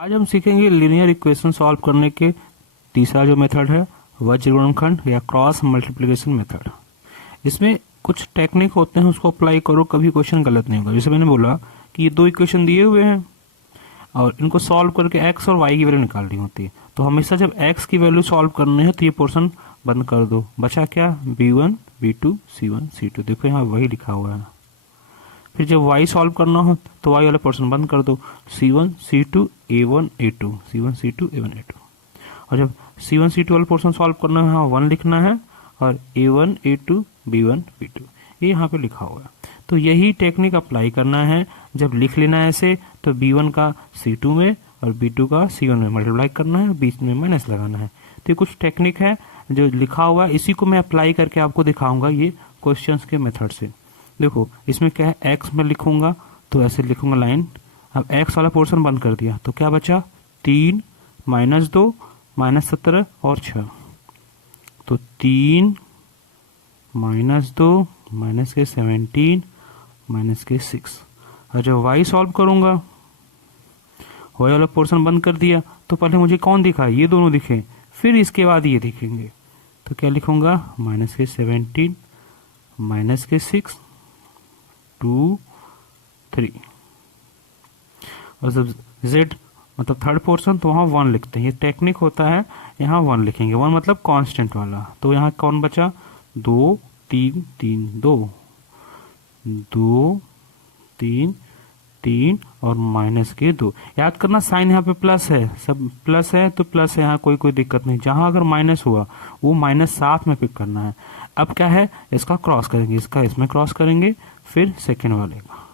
आज हम सीखेंगे लीनियर इक्वेशन सॉल्व करने के तीसरा जो मेथड है वह त्रिकोणखंड या क्रॉस मल्टीप्लिकेशन मेथड। इसमें कुछ टेक्निक होते हैं, उसको अप्लाई करो, कभी क्वेश्चन गलत नहीं होगा। जैसे मैंने बोला कि ये दो इक्वेशन दिए हुए हैं और इनको सॉल्व करके एक्स और वाई की वैल्यू निकालनी होती है। तो हमेशा जब एक्स की वैल्यू सॉल्व करनी है तो ये पोर्शन बंद कर दो। बचा क्या? b1 b2 c1 c2। देखो यहाँ वही लिखा हुआ है। फिर जब y सॉल्व करना हो तो y वाला पोर्शन बंद कर दो। c1 c2 a1 a2 c1 c2 a1 a2। और जब c1 c2 वाला पोर्शन सॉल्व करना है, यहाँ 1 लिखना है और a1 a2 b1 b2 ये यहाँ पे लिखा हुआ है। तो यही टेक्निक अप्लाई करना है। जब लिख लेना है ऐसे तो b1 का c2 में और b2 का c1 में मल्टीप्लाई करना है, बीच में माइनस लगाना है। तो ये कुछ टेक्निक है जो लिखा हुआ है, इसी को मैं अप्लाई करके आपको दिखाऊंगा ये क्वेश्चंस के मेथड से। देखो इसमें क्या है, एक्स में लिखूंगा तो ऐसे लिखूंगा लाइन। अब एक्स वाला पोर्शन बंद कर दिया तो क्या बचा? 3 माइनस 2 माइनस 17 और 6। तो 3 माइनस 2 माइनस के 17 माइनस के 6। और जब वाई सॉल्व करूंगा, वाई वाला पोर्शन बंद कर दिया तो पहले मुझे कौन दिखा? ये दोनों दिखे, फिर इसके बाद ये दिखेंगे। तो क्या लिखूंगा? माइनस के 17 माइनस के 6 2 3। और जब z मतलब थर्ड पोर्शन तो वहां 1 लिखते हैं। ये टेक्निक होता है, यहाँ 1 लिखेंगे। 1 मतलब कांस्टेंट वाला। तो यहाँ कौन बचा? 2 3 3 2 2 3 3 और माइनस के 2। याद करना साइन यहाँ पे प्लस है, सब प्लस है तो प्लस है, यहाँ कोई दिक्कत नहीं। जहां अगर माइनस हुआ वो माइनस साथ में पिक करना है। अब क्या है, इसका क्रॉस करेंगे, इसका इसमें क्रॉस करेंगे, फिर सेकेंड वाले का,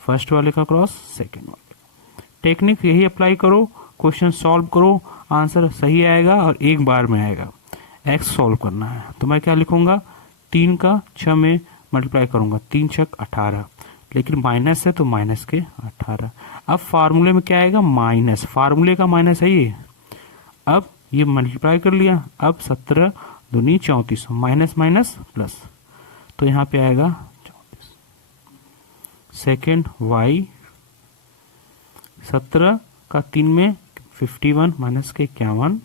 फर्स्ट वाले का क्रॉस सेकेंड वाले का। टेक्निक यही अप्लाई करो, क्वेश्चन सॉल्व करो, आंसर सही आएगा और एक बार में आएगा। एक्स सॉल्व करना है तो मैं क्या लिखूंगा? 3 का 6 में मल्टीप्लाई करूंगा, 3 छक 18, लेकिन माइनस है तो माइनस के 18। अब फार्मूले में क्या आएगा? माइनस, फार्मूले का माइनस है ये। अब ये मल्टीप्लाई कर लिया, अब 17 दूनी 34, माइनस माइनस प्लस, तो यहाँ पे आएगा 34। सेकेंड वाई 17 का 3 में 51 माइनस के 51।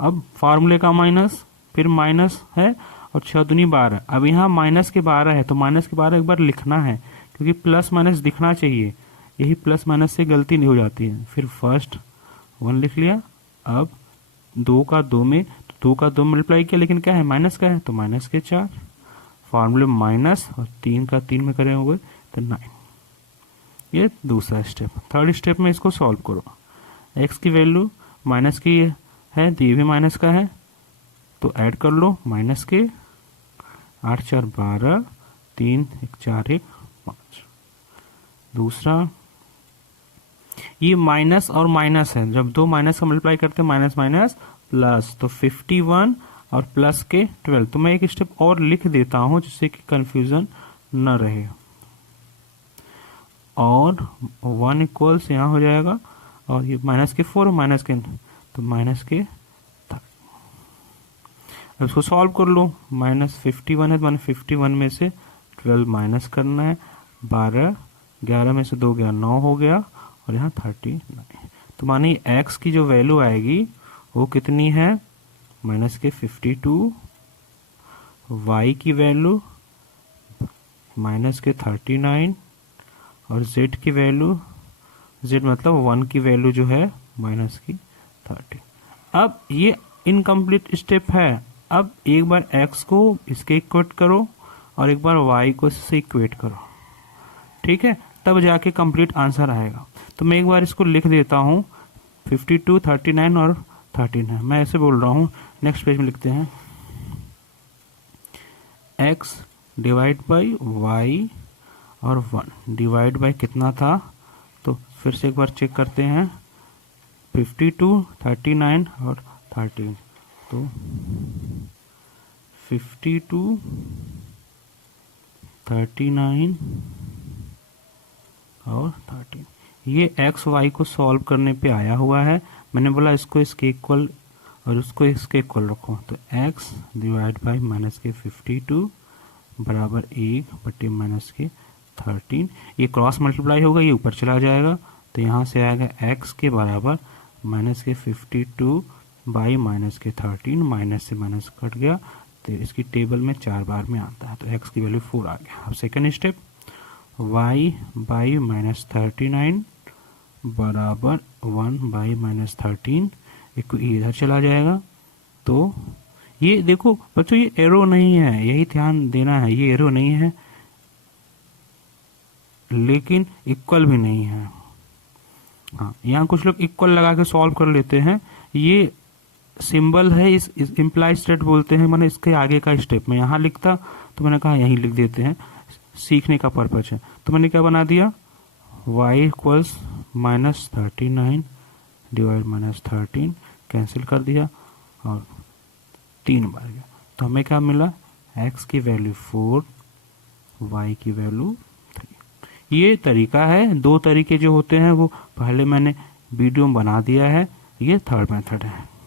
अब फार्मूले का माइनस, फिर माइनस है और 6 दूनी 12। अब यहाँ माइनस के 12 है तो माइनस के 12 एक बार लिखना है, क्योंकि प्लस माइनस दिखना चाहिए। यही प्लस माइनस से गलती नहीं हो जाती है। फिर फर्स्ट 1 लिख लिया। अब 2 का 2 में 2 का 2 मल्टीप्लाई किया, लेकिन क्या है? माइनस का है तो माइनस के 4। फॉर्मूले माइनस और 3 का 3 में करें हुए तो 9। ये दूसरा स्टेप। थर्ड स्टेप में इसको सॉल्व करो। एक्स की वैल्यू माइनस की है तो ये भी माइनस का है, तो ऐड कर लो। माइनस के 8 4 12 3 1 4 1 5। दूसरा ये माइनस और माइनस है, जब दो माइनस का मल्टीप्लाई करते हैं माइनस माइनस प्लस, तो 51 और प्लस के 12। तो मैं एक स्टेप और लिख देता हूं जिससे कि कंफ्यूजन न रहे। और 1 इक्वल्स यहाँ हो जाएगा, और ये माइनस के 4 माइनस के, तो माइनस के 3। अब इसको सॉल्व कर लो। माइनस 51 है तो मैंने 51 में से 12 माइनस करना है। 12 11 में से 2 गया 9 हो गया, और यहाँ 39। तो माने एक्स की जो वैल्यू आएगी वो कितनी है? माइनस के 52। वाई की वैल्यू माइनस के 39, और जेड की वैल्यू, जेड मतलब 1 की वैल्यू जो है माइनस की 30। अब ये इनकम्प्लीट स्टेप है। अब एक बार x को इसके इक्वेट करो और एक बार y को इससे इक्वेट करो, ठीक है? तब जाके कंप्लीट आंसर आएगा। तो मैं एक बार इसको लिख देता हूँ, 52 39 और 13 मैं ऐसे बोल रहा हूँ। नेक्स्ट पेज में लिखते हैं x डिवाइड बाई y और 1 डिवाइड बाई कितना था, तो फिर से एक बार चेक करते हैं। 52 39 और 13, तो 52 39 और 13 ये एक्स वाई को सॉल्व करने पे आया हुआ है। मैंने बोला इसको इसके इक्वल और उसको इसके इक्वल रखो, तो x डिवाइड बाई माइनस के 52 बराबर 1 बटे माइनस के 13। ये क्रॉस मल्टीप्लाई होगा, ये ऊपर चला जाएगा तो यहाँ से आएगा x के बराबर माइनस के 52 बाई माइनस के 13, माइनस से माइनस कट गया तो इसकी टेबल में 4 बार में आता है, तो x की वैल्यू 4 आ गया। अब second step, y by minus 39 बराबर 1 बाई माइनस 13, एक इधर चला जाएगा। तो ये देखो बच्चों, ये एरो नहीं है, यही ध्यान देना है, ये एरो नहीं है लेकिन इक्वल भी नहीं है। हाँ, यहाँ कुछ लोग इक्वल लगा के सॉल्व कर लेते हैं, ये सिंबल है, इस इम्प्लाइड स्टेट बोलते हैं, मैंने इसके आगे का स्टेप में यहाँ लिखता तो मैंने कहा यहीं लिख देते हैं, सीखने का पर्पज है। तो मैंने क्या बना दिया, y equals minus 39 divide minus 13 cancel कर दिया और 3 बार गया, तो हमें क्या मिला, x की वैल्यू 4, y की वैल्यू 3। ये तरीका है, 2 तरीके जो होते हैं वो पहले मैंने वीडियो में बना दिया है, ये थर्ड मेथड है।